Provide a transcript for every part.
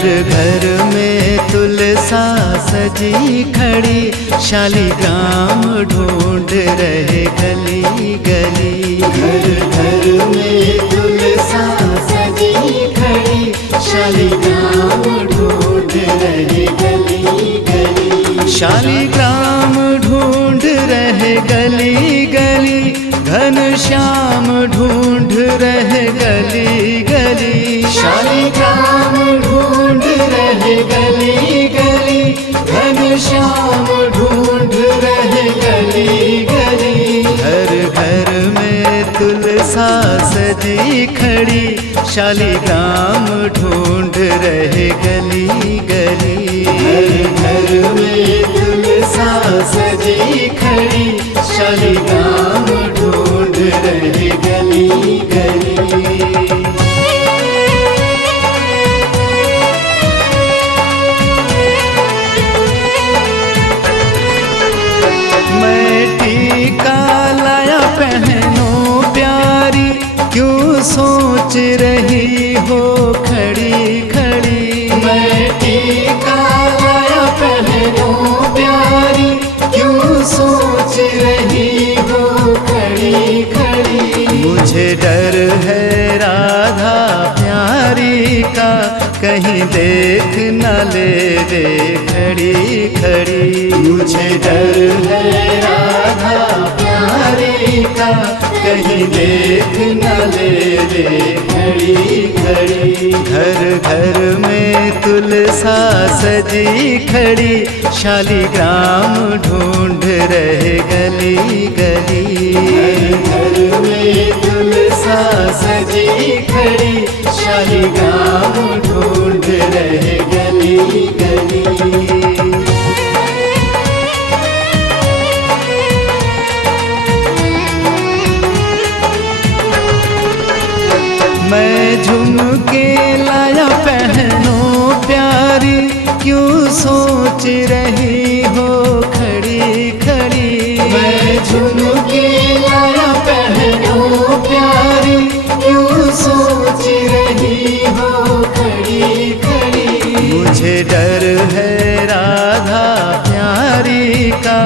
घर घर में तुलसा सजी खड़ी, शालिग्राम ढूंढ रहे गली गली। घर घर में तुलसा सजी खड़ी, शालिग्राम ढूंढ रहे गली गली। शालिग्राम ढूंढ रहे गली गली, घनश्याम ढूंढ रहे गली गली। शालिग्राम ढूंढ रहे गली गली, घनश्याम ढूंढ रहे गली गली। घर घर में तुलसा सजी खड़ी, शालिग्राम ढूंढ रहे गली गली। घर घर में तुलसा सजी खड़ी, शालिग्राम ढूंढ रहे गली गली। मैं टीका लाया पहनो प्यारी, क्यों सोच रही हो खड़ी खड़ी। मैं टीका लाया पहनो प्यारी, क्यों सोच रही हो खड़ी खड़ी। मुझे डर है राधा प्यारी का, कहीं देख न ले रे खड़ी खड़ी। मुझे डर है राधा प्यारी का, कहीं देख न ले रे खड़ी खड़ी। घर घर में तुलसा सजी खड़ी, शालिग्राम ढूंढ रहे गली गली। घर घर में तुलसा सजी खड़ी, शालिग्राम ढूंढ रहे गली गली। मैं झुमके लाया पहनो प्यारी, क्यों सोच रही हो खड़ी खड़ी। मैं झुमके लाया पहनो प्यारी, क्यों सोच रही हो खड़ी खड़ी। मुझे डर है राधा प्यारी का,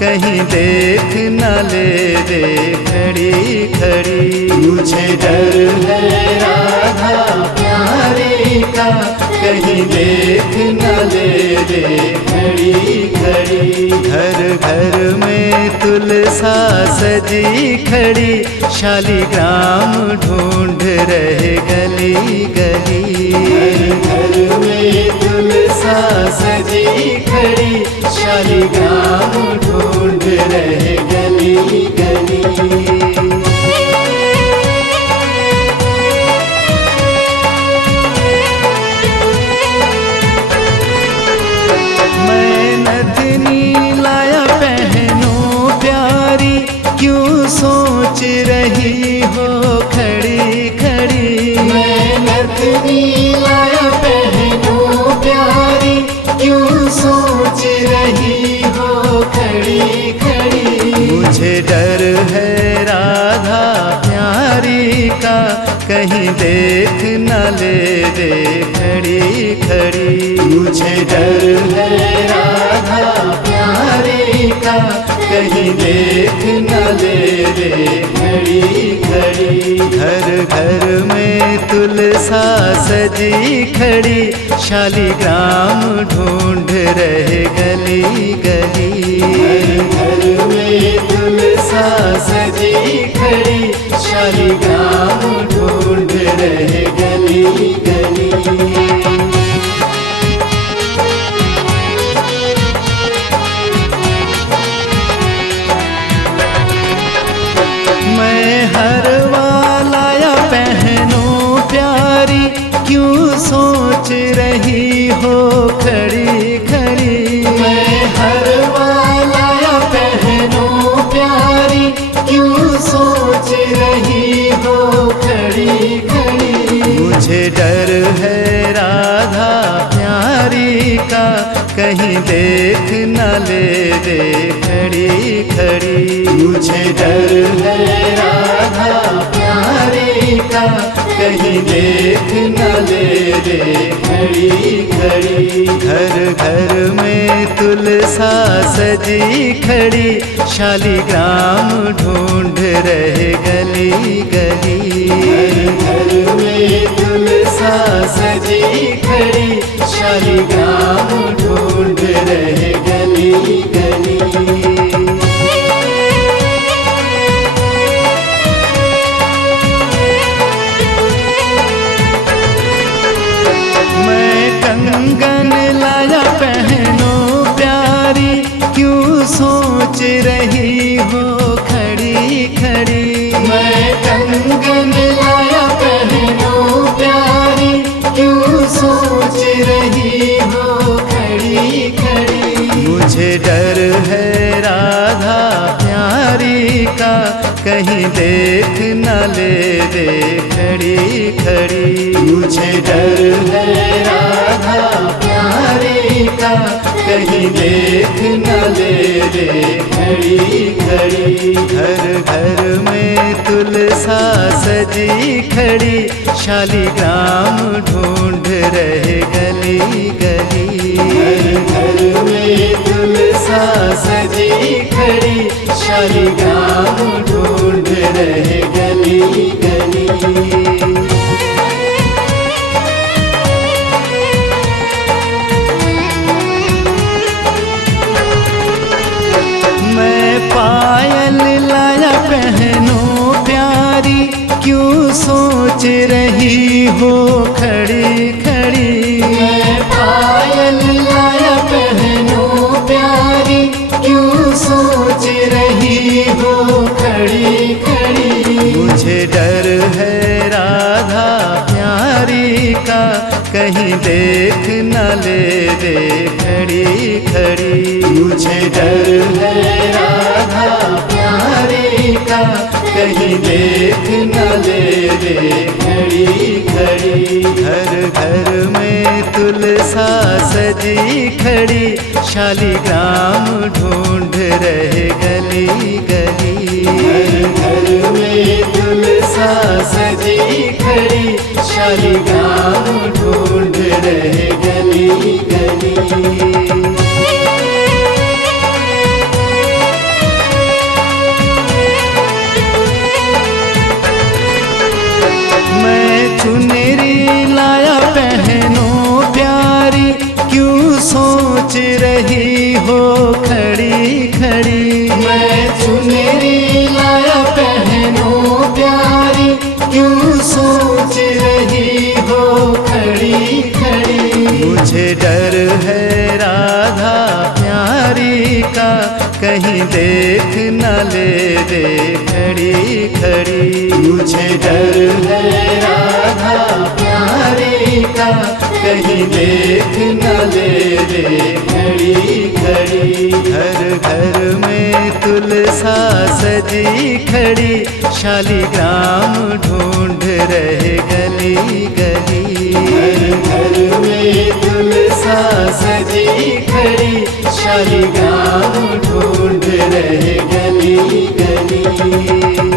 कहीं देख न ले रे खड़ी खड़ी। मुझे डर है राधा प्यारी का, कहीं देख न ले रे खड़ी खड़ी। घर घर में तुलसा सजी खड़ी, शालिग्राम ढूंढ रहे गली गली। घर घर में तुलसा सजी खड़ी, शालिग्राम ढूंढ रहे गली गली। क्यों सोच रही हो खड़ी खड़ी। मैं नथनी लाया पहनो प्यारी, क्यों सोच रही हो खड़ी खड़ी। मुझे डर है राधा प्यारी का, कहीं देख न ले रे खड़ी खड़ी। मुझे डर है राधा प्यारी का, कहीं देख न ले रे खड़ी खड़ी। घर घर में तुलसा सजी खड़ी, शालिग्राम ढूंढ रहे गली गली। घर घर में तुलसा सजी खड़ी, शालिग्राम ढूंढ रहे गली गली। हरवा लाया पहनो प्यारी, क्यों सोच रही हो खड़ी खड़ी। मैं हरवा लाया पहनो प्यारी, क्यों सोच रही हो खड़ी खड़ी। मुझे डर है राधा प्यारी का, कहीं देख न ले रे खड़ी खड़ी। मुझे डर है राधा प्यारी का, कहीं देख न ले रे खड़ी खड़ी। घर घर में तुलसा सजी खड़ी, शालिग्राम ढूंढ रहे गली गली। घर घर में तुलसा सजी खड़ी, शालिग्राम ढूंढ रहे गली गली। कंगन लाया पहनो प्यारी, क्यों सोच रही हो खड़ी खड़ी। मैं कंगन लाया पहनो प्यारी, क्यों सोच रही हो खड़ी खड़ी। मुझे डर है राधा प्यारी का, कहीं देख न ले दे खड़ी खड़ी। मुझे डर है राधा प्यारी का, कहीं देख न ले दे खड़ी खड़ी। घर घर में तुलसा सजी खड़ी, शालिग्राम ढूंढ रहे गली गली। घर घर में तुलसा सजी खड़ी, शालिग्राम ढूंढ रहे गली गली। पायल लाया पहनो प्यारी, क्यों सोच रही हो खड़ी खड़ी। मैं पायल लाया पहनो प्यारी, क्यों सोच रही हो खड़ी खड़ी। मुझे डर है राधा प्यारी का, कहीं देख न ले दे खड़ी खड़ी। मुझे डर है राधा प्यारी का, कहीं देख न ले दे खड़ी खड़ी। घर घर में तुलसा सजी खड़ी, शालिग्राम ढूंढ रहे गली गली। घर घर में तुलसा सजी खड़ी, शालिग्राम ढूंढ रहे गली गली। चुनरी लाया पहनो प्यारी, क्यों सोच रही हो खड़ी खड़ी। मैं चुनरी लाया पहनो प्यारी, क्यों सोच रही हो खड़ी खड़ी। मुझे डर है राधा प्यारी का, कहीं देख न ले दे खड़ी खड़ी। मुझे डर है राधा प्यारी का, कहीं देख न ले दे खड़ी खड़ी। घर घर में तुलसा सजी खड़ी, शालिग्राम ढूंढ रहे गली गली। घर घर में तुलसा सजी खड़ी, शालिग्राम ढूंढ रहे गली गली।